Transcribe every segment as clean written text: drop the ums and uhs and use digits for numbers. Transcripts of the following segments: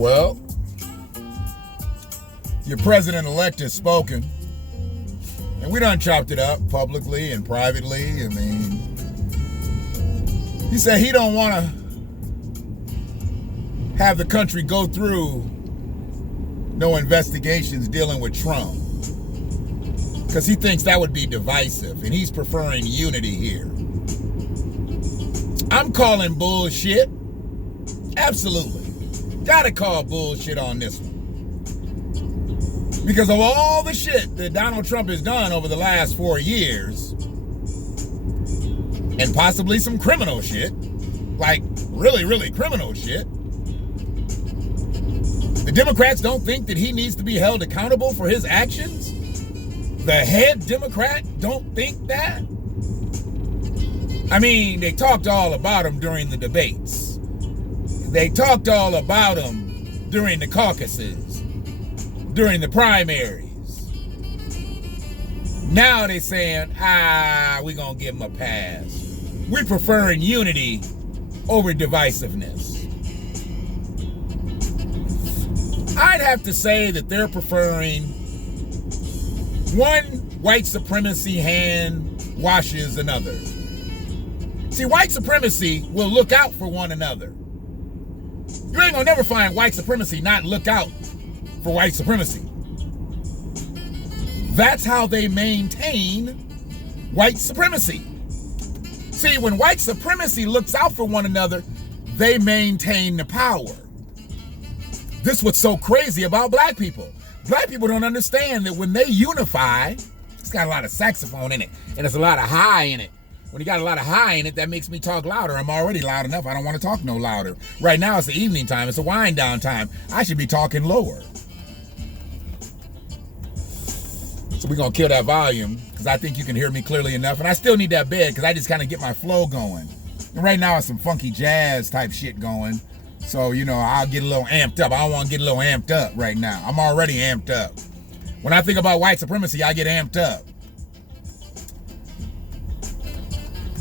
Well, your president-elect has spoken, and we done chopped it up publicly and privately. I mean, he said he don't want to have the country go through no investigations dealing with Trump, because he thinks that would be divisive, and he's preferring unity here. I'm calling bullshit. Absolutely. Gotta call bullshit on this one. Because of all the shit that Donald Trump has done over the last 4 years, and possibly some criminal shit, like really, really criminal shit, the Democrats don't think that he needs to be held accountable for his actions? The head Democrat don't think that? I mean, they talked all about him during the debates. They talked all about him during the caucuses, during the primaries. Now they're saying, we're going to give him a pass. We're preferring unity over divisiveness. I'd have to say that they're preferring one white supremacy hand washes another. See, white supremacy will look out for one another. You ain't gonna never find white supremacy not look out for white supremacy. That's how they maintain white supremacy. See, when white supremacy looks out for one another, they maintain the power. This is what's so crazy about black people. Black people don't understand that when they unify, it's got a lot of saxophone in it, and there's a lot of high in it. When you got a lot of high in it, that makes me talk louder. I'm already loud enough. I don't want to talk no louder. Right now, it's the evening time. It's a wind down time. I should be talking lower. So we're going to kill that volume because I think you can hear me clearly enough. And I still need that bed because I just kind of get my flow going. And right now, it's some funky jazz type shit going. So, you know, I'll get a little amped up. I don't want to get a little amped up right now. I'm already amped up. When I think about white supremacy, I get amped up.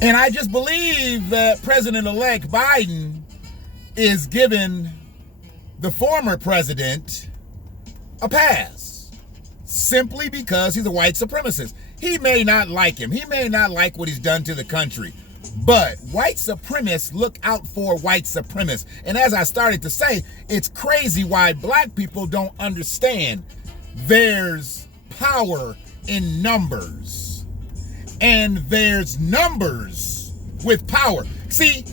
And I just believe that President-elect Biden is giving the former president a pass simply because he's a white supremacist. He may not like him. He may not like what he's done to the country. But white supremacists look out for white supremacists. And as I started to say, it's crazy why black people don't understand there's power in numbers. And there's numbers with power. See,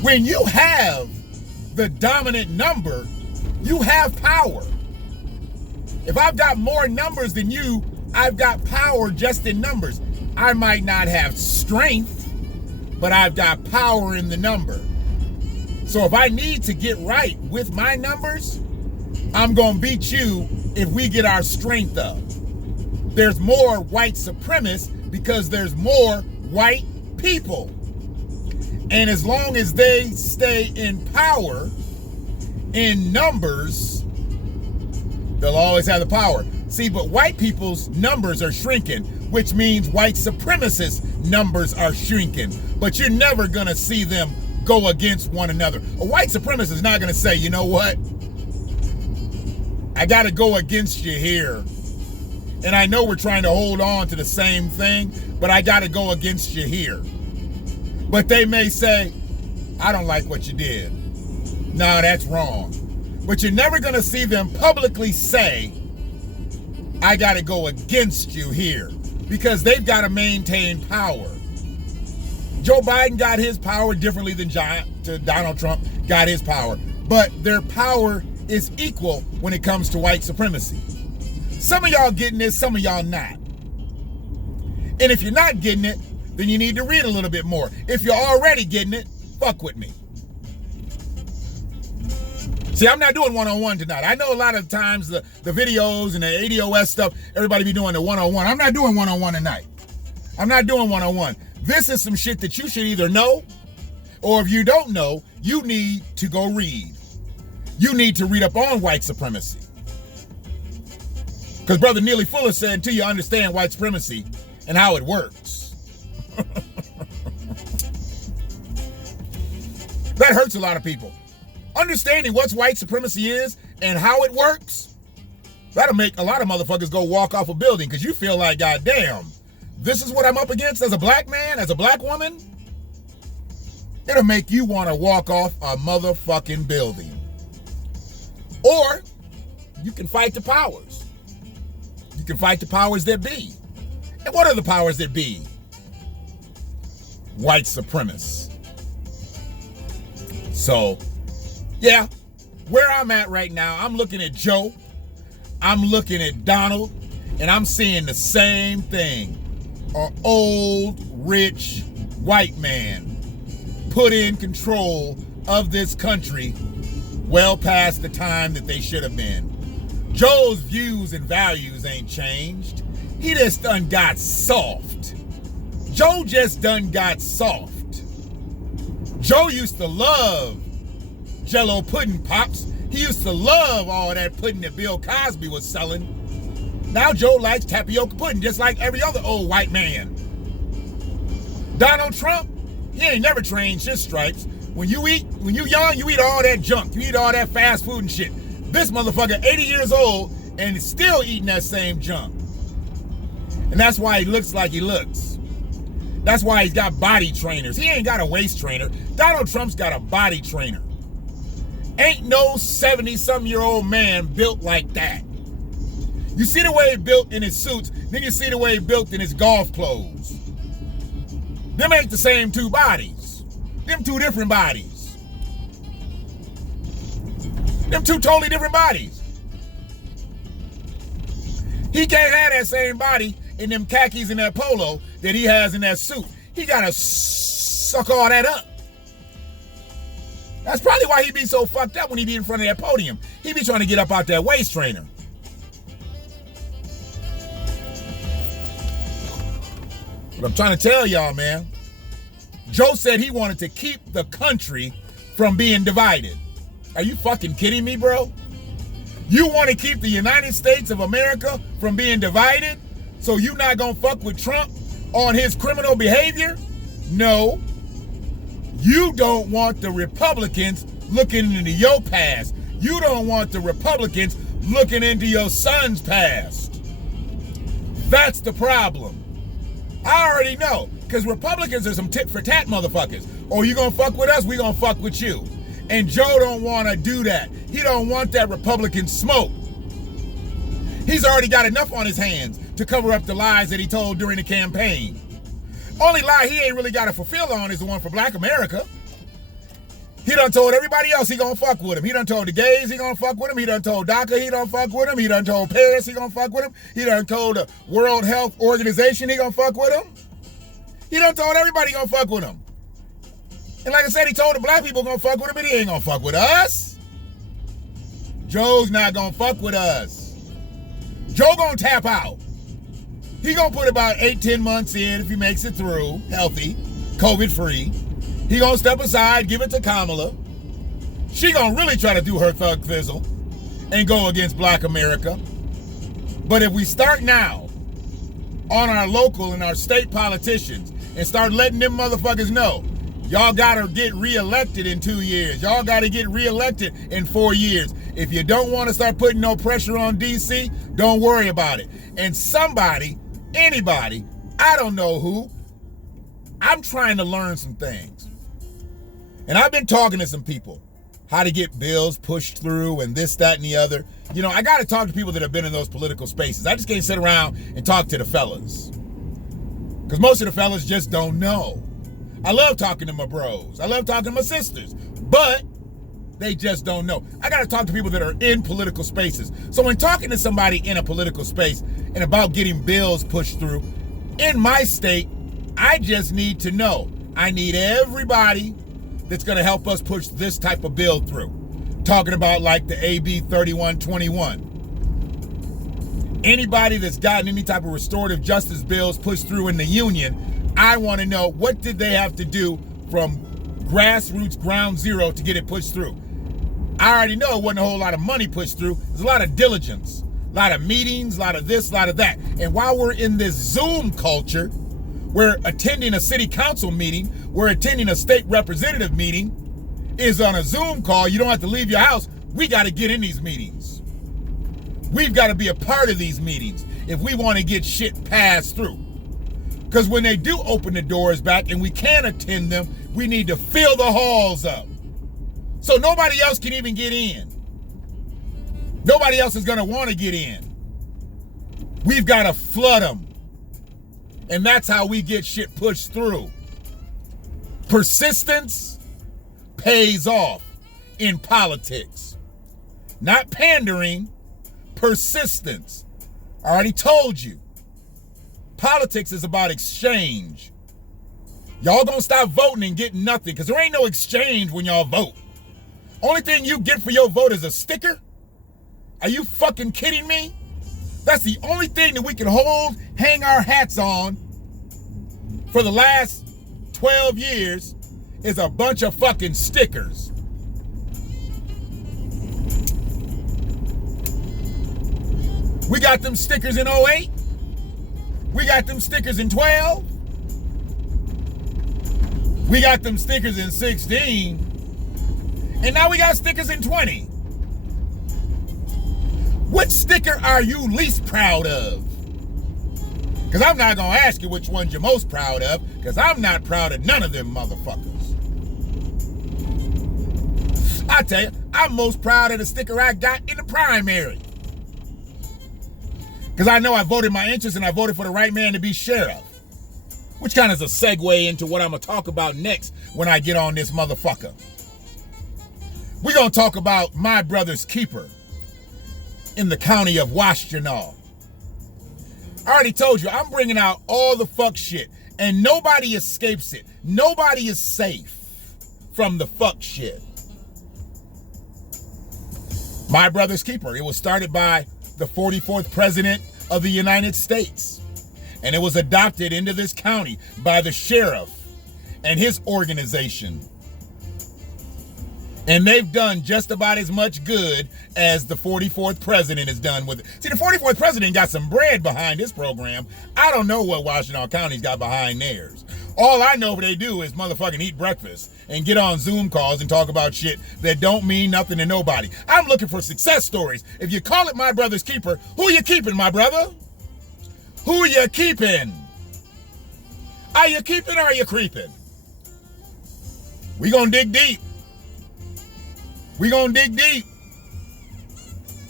when you have the dominant number, you have power. If I've got more numbers than you, I've got power just in numbers. I might not have strength, but I've got power in the number. So if I need to get right with my numbers, I'm going to beat you if we get our strength up. There's more white supremacists because there's more white people. And as long as they stay in power, in numbers, they'll always have the power. See, but white people's numbers are shrinking, which means white supremacists' numbers are shrinking. But you're never going to see them go against one another. A white supremacist is not going to say, you know what? I got to go against you here. And I know we're trying to hold on to the same thing, but I got to go against you here. But they may say, I don't like what you did. No, that's wrong. But you're never going to see them publicly say, I got to go against you here, because they've got to maintain power. Joe Biden got his power differently than Donald Trump got his power. But their power is equal when it comes to white supremacy. Some of y'all getting this, some of y'all not. And if you're not getting it, then you need to read a little bit more. If you're already getting it, fuck with me. See, I'm not doing one-on-one tonight. I know a lot of times the videos and the ADOS stuff, everybody be doing the one-on-one. I'm not doing one-on-one tonight. I'm not doing one-on-one. This is some shit that you should either know, or if you don't know, you need to go read. You need to read up on white supremacy. Because Brother Neely Fuller said, until you understand white supremacy and how it works. That hurts a lot of people. Understanding what white supremacy is and how it works, that'll make a lot of motherfuckers go walk off a building because you feel like, goddamn, this is what I'm up against as a black man, as a black woman. It'll make you want to walk off a motherfucking building. Or you can fight the powers. You can fight the powers that be. And what are the powers that be? White supremacists. So, yeah, where I'm at right now, I'm looking at Joe, I'm looking at Donald, and I'm seeing the same thing. An old, rich, white man put in control of this country well past the time that they should have been. Joe's views and values ain't changed. He just done got soft. Joe just done got soft. Joe used to love Jell-O pudding pops. He used to love all that pudding that Bill Cosby was selling. Now Joe likes tapioca pudding just like every other old white man. Donald Trump, he ain't never changed his stripes. When you young, you eat all that junk. You eat all that fast food and shit. This motherfucker 80 years old and is still eating that same junk. And that's why he looks like he looks. That's why he's got body trainers. He ain't got a waist trainer. Donald Trump's got a body trainer. Ain't no 70-some-year-old man built like that. You see the way he built in his suits, then you see the way he built in his golf clothes. Them ain't the same two bodies. Them two different bodies. Them two totally different bodies. He can't have that same body in them khakis and that polo that he has in that suit. He gotta suck all that up. That's probably why he be so fucked up when he be in front of that podium. He be trying to get up out that waist trainer. But I'm trying to tell y'all, man, Joe said he wanted to keep the country from being divided. Are you fucking kidding me, bro? You want to keep the United States of America from being divided? So you not gonna fuck with Trump on his criminal behavior? No. You don't want the Republicans looking into your past. You don't want the Republicans looking into your son's past. That's the problem. I already know, because Republicans are some tit-for-tat motherfuckers. Oh, you gonna fuck with us? We gonna fuck with you. And Joe don't want to do that. He don't want that Republican smoke. He's already got enough on his hands to cover up the lies that he told during the campaign. Only lie he ain't really got to fulfill on is the one for Black America. He done told everybody else he gonna fuck with him. He done told the gays he gonna fuck with him. He done told DACA he gonna fuck with him. He done told Paris he gonna fuck with him. He done told the World Health Organization he gonna fuck with him. He done told everybody he gonna fuck with him. And like I said, he told the black people gonna fuck with him, but he ain't gonna fuck with us. Joe's not gonna fuck with us. Joe gonna tap out. He gonna put about 8-10 months in if he makes it through, healthy, COVID-free. He gonna step aside, give it to Kamala. She gonna really try to do her thug fizzle and go against Black America. But if we start now on our local and our state politicians and start letting them motherfuckers know, y'all gotta get reelected in 2 years. Y'all gotta get reelected in 4 years. If you don't want to start putting no pressure on DC, don't worry about it. And somebody, anybody, I don't know who, I'm trying to learn some things. And I've been talking to some people, how to get bills pushed through and this, that, and the other. You know, I got to talk to people that have been in those political spaces. I just can't sit around and talk to the fellas. Because most of the fellas just don't know. I love talking to my bros. I love talking to my sisters. But they just don't know. I got to talk to people that are in political spaces. So when talking to somebody in a political space and about getting bills pushed through, in my state, I just need to know. I need everybody that's going to help us push this type of bill through. Talking about like the AB 3121. Anybody that's gotten any type of restorative justice bills pushed through in the union, I want to know what did they have to do from grassroots ground zero to get it pushed through. I already know it wasn't a whole lot of money pushed through. There's a lot of diligence, a lot of meetings, a lot of this, a lot of that. And while we're in this Zoom culture, we're attending a city council meeting, we're attending a state representative meeting, is on a Zoom call. You don't have to leave your house. We got to get in these meetings. We've got to be a part of these meetings if we want to get shit passed through. Because when they do open the doors back and we can attend them, we need to fill the halls up. So nobody else can even get in. Nobody else is going to want to get in. We've got to flood them. And that's how we get shit pushed through. Persistence pays off in politics. Not pandering, persistence. I already told you. Politics is about exchange. Y'all gonna stop voting and get nothing because there ain't no exchange when y'all vote. Only thing you get for your vote is a sticker? Are you fucking kidding me? That's the only thing that we can hold, hang our hats on for the last 12 years is a bunch of fucking stickers. We got them stickers in 08. We got them stickers in 12. We got them stickers in 16. And now we got stickers in 20. Which sticker are you least proud of? Because I'm not going to ask you which ones you're most proud of, because I'm not proud of none of them motherfuckers. I tell you, I'm most proud of the sticker I got in the primary. Because I know I voted my interest and I voted for the right man to be sheriff. Which kind of is a segue into what I'm going to talk about next when I get on this motherfucker. We're going to talk about my brother's keeper in the county of Washtenaw. I already told you, I'm bringing out all the fuck shit. And nobody escapes it. Nobody is safe from the fuck shit. My brother's keeper. It was started by the 44th president of the United States. And it was adopted into this county by the sheriff and his organization. And they've done just about as much good as the 44th president has done with it. See, the 44th president got some bread behind his program. I don't know what Washtenaw County's got behind theirs. All I know what they do is motherfucking eat breakfast and get on Zoom calls and talk about shit that don't mean nothing to nobody. I'm looking for success stories. If you call it my brother's keeper, who you keeping, my brother? Who you keeping? Are you keeping or are you creeping? We gonna dig deep. We gonna dig deep.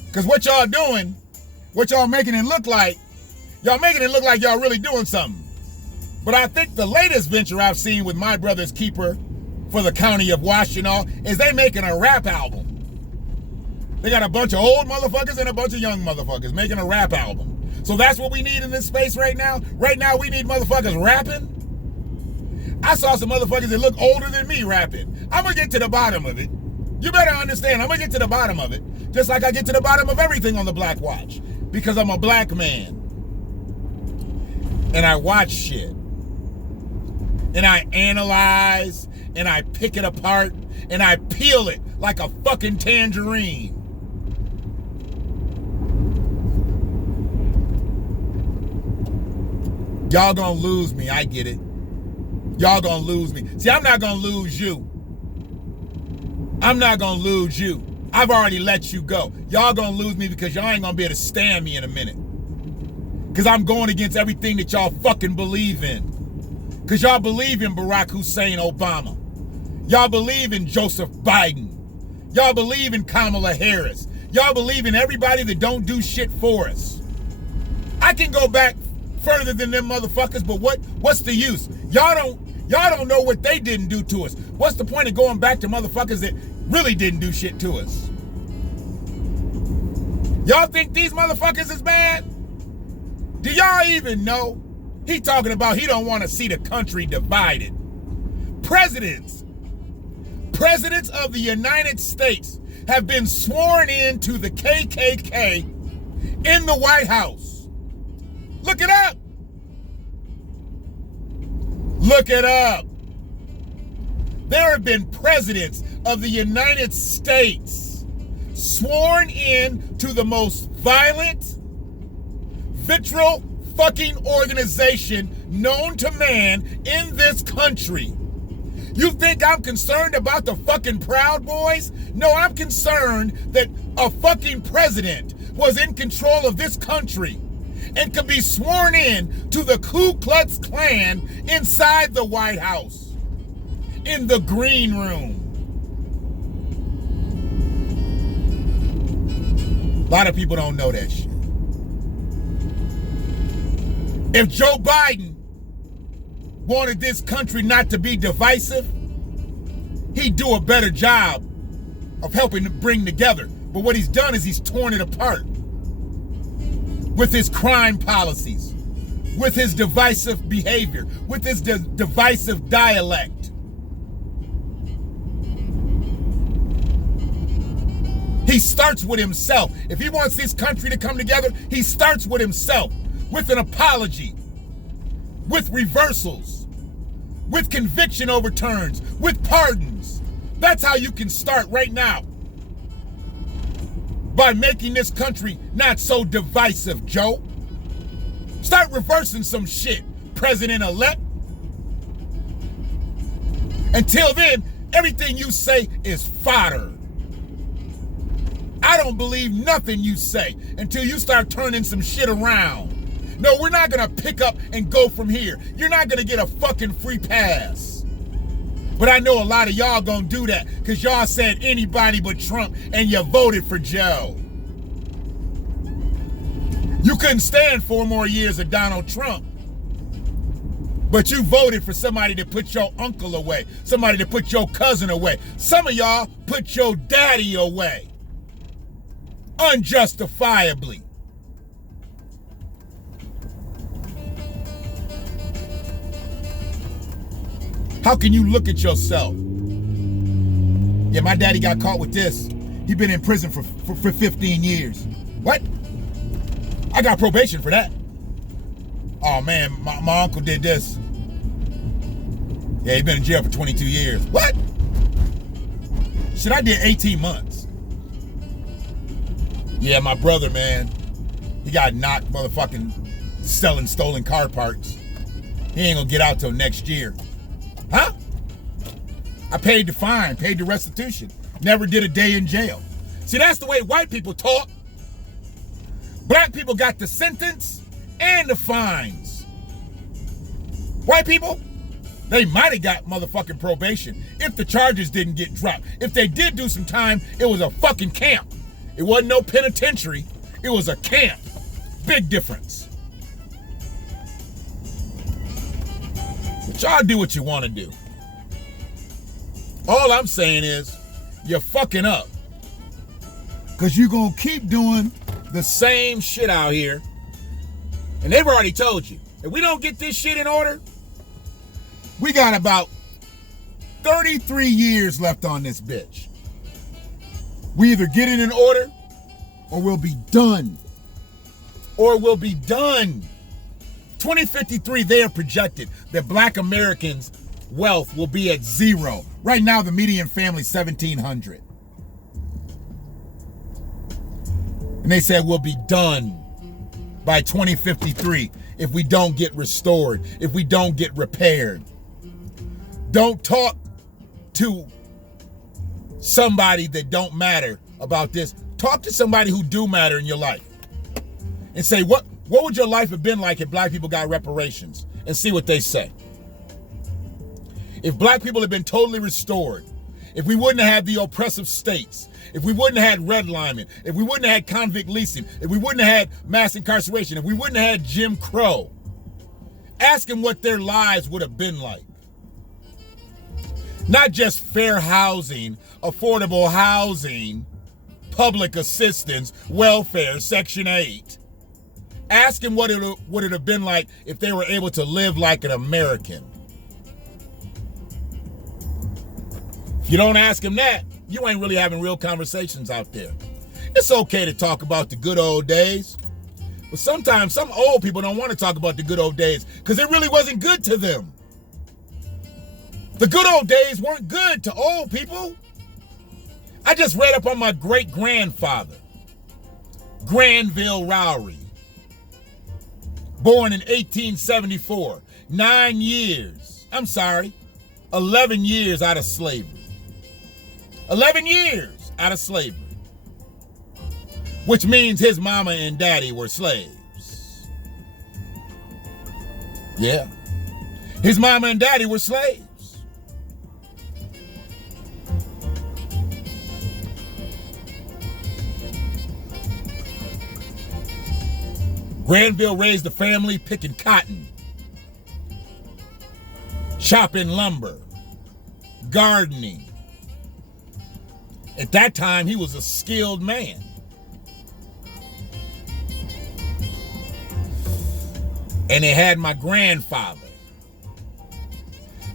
Because what y'all doing, what y'all making it look like y'all really doing something. But I think the latest venture I've seen with my brother's keeper for the county of Washtenaw is they making a rap album. They got a bunch of old motherfuckers and a bunch of young motherfuckers making a rap album. So that's what we need in this space right now. Right now we need motherfuckers rapping. I saw some motherfuckers that look older than me rapping. I'm gonna get to the bottom of it. You better understand, I'm gonna get to the bottom of it. Just like I get to the bottom of everything on the BlackWatch. Because I'm a black man. And I watch shit. And I analyze, and I pick it apart, and I peel it like a fucking tangerine. Y'all gonna lose me, I get it. Y'all gonna lose me. See, I'm not gonna lose you. I'm not gonna lose you. I've already let you go. Y'all gonna lose me because y'all ain't gonna be able to stand me in a minute. Because I'm going against everything that y'all fucking believe in. Because y'all believe in Barack Hussein Obama. Y'all believe in Joseph Biden. Y'all believe in Kamala Harris. Y'all believe in everybody that don't do shit for us. I can go back further than them motherfuckers, but what's the use? Y'all don't know what they didn't do to us. What's the point of going back to motherfuckers that really didn't do shit to us? Y'all think these motherfuckers is bad? Do y'all even know? He talking about he don't want to see the country divided. Presidents of the United States have been sworn in to the KKK in the White House. Look it up. Look it up. There have been presidents of the United States sworn in to the most violent, vitriol fucking organization known to man in this country. You think I'm concerned about the fucking Proud Boys? No, I'm concerned that a fucking president was in control of this country and could be sworn in to the Ku Klux Klan inside the White House, in the green room. A lot of people don't know that shit. If Joe Biden wanted this country not to be divisive, he'd do a better job of helping to bring together. But what he's done is he's torn it apart with his crime policies, with his divisive behavior, with his divisive dialect. He starts with himself. If he wants this country to come together, he starts with himself, with an apology, with reversals, with conviction overturns, with pardons. That's how you can start right now. By making this country not so divisive, Joe. Start reversing some shit, President-elect. Until then, everything you say is fodder. I don't believe nothing you say until you start turning some shit around. No, we're not gonna pick up and go from here. You're not gonna get a fucking free pass. But I know a lot of y'all gonna do that because y'all said anybody but Trump and you voted for Joe. You couldn't stand 4 more years of Donald Trump. But you voted for somebody to put your uncle away, somebody to put your cousin away. Some of y'all put your daddy away. Unjustifiably. How can you look at yourself? Yeah, my daddy got caught with this. He been in prison for 15 years. What? I got probation for that. Oh man, my uncle did this. Yeah, he been in jail for 22 years. What? Shit, I did 18 months. Yeah, my brother, man, he got knocked motherfucking selling stolen car parts. He ain't gonna get out till next year. Huh? I paid the fine, paid the restitution. Never did a day in jail. See, that's the way white people talk. Black people got the sentence and the fines. White people, they might have got motherfucking probation if the charges didn't get dropped. If they did do some time, it was a fucking camp. It wasn't no penitentiary. It was a camp. Big difference. But y'all do what you want to do. All I'm saying is, you're fucking up. Because you're going to keep doing the same shit out here. And they've already told you, if we don't get this shit in order, we got about 33 years left on this bitch. We either get it in order or we'll be done. Or we'll be done. 2053, they have projected that black Americans' wealth will be at 0. Right now, the median family is $1,700. And they said we'll be done by 2053 if we don't get restored, if we don't get repaired. Don't talk to somebody that don't matter about this. Talk to somebody who do matter in your life. And say, what would your life have been like if black people got reparations? And see what they say. If black people had been totally restored, if we wouldn't have had the oppressive states, if we wouldn't have had redlining, if we wouldn't have had convict leasing, if we wouldn't have had mass incarceration, if we wouldn't have had Jim Crow, ask them what their lives would have been like. Not just fair housing, affordable housing, public assistance, welfare, Section 8. Ask them what it would have been like if they were able to live like an American. If you don't ask them that, you ain't really having real conversations out there. It's okay to talk about the good old days, but sometimes some old people don't want to talk about the good old days because it really wasn't good to them. The good old days weren't good to old people. I just read up on my great-grandfather, Granville Rowry, born in 1874, 9 years. I'm sorry, 11 years out of slavery. 11 years out of slavery. Which means his mama and daddy were slaves. Yeah. His mama and daddy were slaves. Granville raised a family picking cotton, chopping lumber, gardening. At that time, he was a skilled man. And they had my grandfather.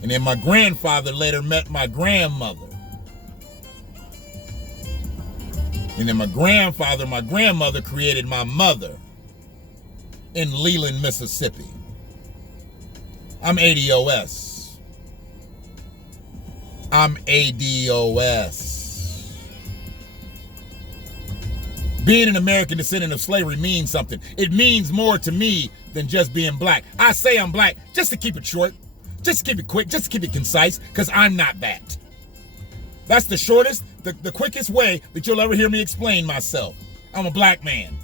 And then my grandfather later met my grandmother. And then my grandmother created my mother in Leland, Mississippi. I'm ADOS. I'm ADOS. Being an American descendant of slavery means something. It means more to me than just being black. I say I'm black just to keep it short, just to keep it quick, just to keep it concise, because I'm not that. That's the shortest, the quickest way that you'll ever hear me explain myself. I'm a black man.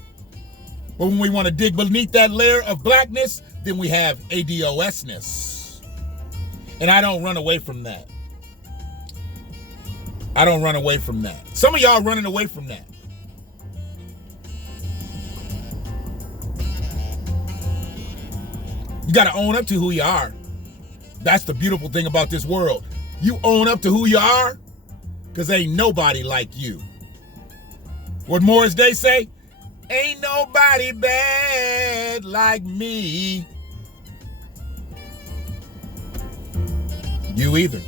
But when we want to dig beneath that layer of blackness, then we have ADOS-ness. And I don't run away from that. I don't run away from that. Some of y'all running away from that. You got to own up to who you are. That's the beautiful thing about this world. You own up to who you are, because ain't nobody like you. What Morris Day say? Ain't nobody bad like me. You either.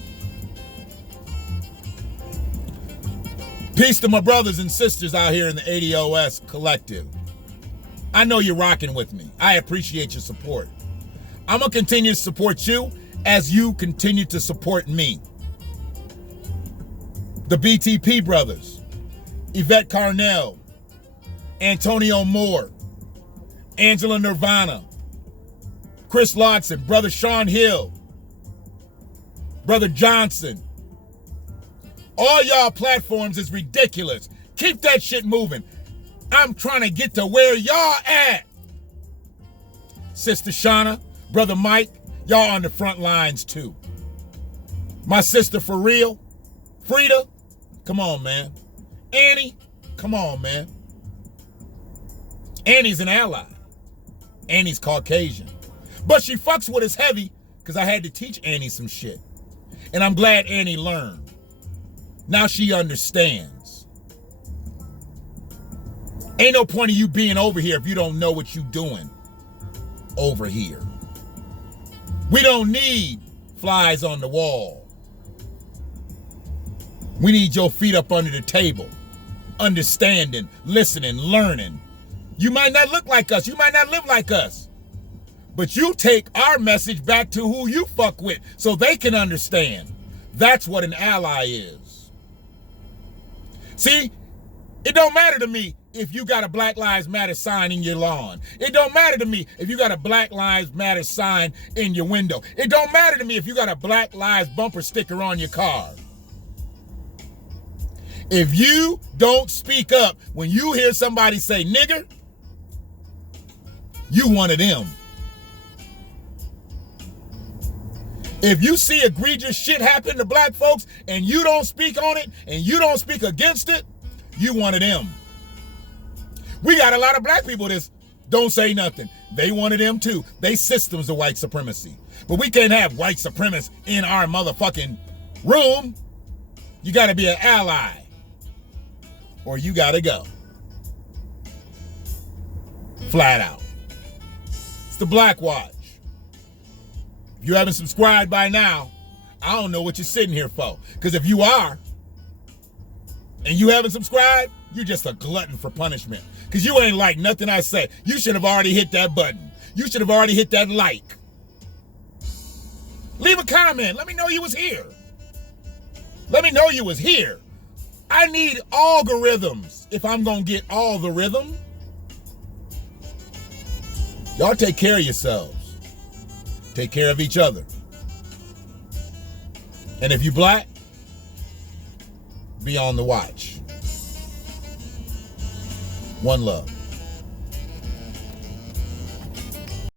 Peace to my brothers and sisters out here in the ADOS collective. I know you're rocking with me. I appreciate your support. I'm going to continue to support you as you continue to support me. The BTP brothers, Yvette Carnell, Antonio Moore, Angela Nirvana, Chris Lodson, Brother Sean Hill, Brother Johnson. All y'all platforms is ridiculous. Keep that shit moving. I'm trying to get to where y'all at. Sister Shauna, Brother Mike, y'all on the front lines too. My sister for real, Frida, come on, man. Annie, come on, man. Annie's an ally. Annie's Caucasian. But she fucks with us heavy because I had to teach Annie some shit. And I'm glad Annie learned. Now she understands. Ain't no point of you being over here if you don't know what you doing over here. We don't need flies on the wall. We need your feet up under the table, understanding, listening, learning. You might not look like us. You might not live like us. But you take our message back to who you fuck with so they can understand. That's what an ally is. See, it don't matter to me if you got a Black Lives Matter sign in your lawn. It don't matter to me if you got a Black Lives Matter sign in your window. It don't matter to me if you got a Black Lives bumper sticker on your car. If you don't speak up when you hear somebody say nigger, you one of them. If you see egregious shit happen to black folks and you don't speak on it and you don't speak against it, you one of them. We got a lot of black people that don't say nothing. They one of them too. They systems of white supremacy. But we can't have white supremacists in our motherfucking room. You gotta be an ally. Or you gotta go. Flat out. It's the BlackWatch. If you haven't subscribed by now, I don't know what you're sitting here for. Because if you are, and you haven't subscribed, you're just a glutton for punishment. Because you ain't like nothing I say. You should have already hit that button. You should have already hit that like. Leave a comment. Let me know you was here. Let me know you was here. I need algorithms if I'm going to get all the rhythm. Y'all take care of yourselves. Take care of each other. And if you black, be on the watch. One love.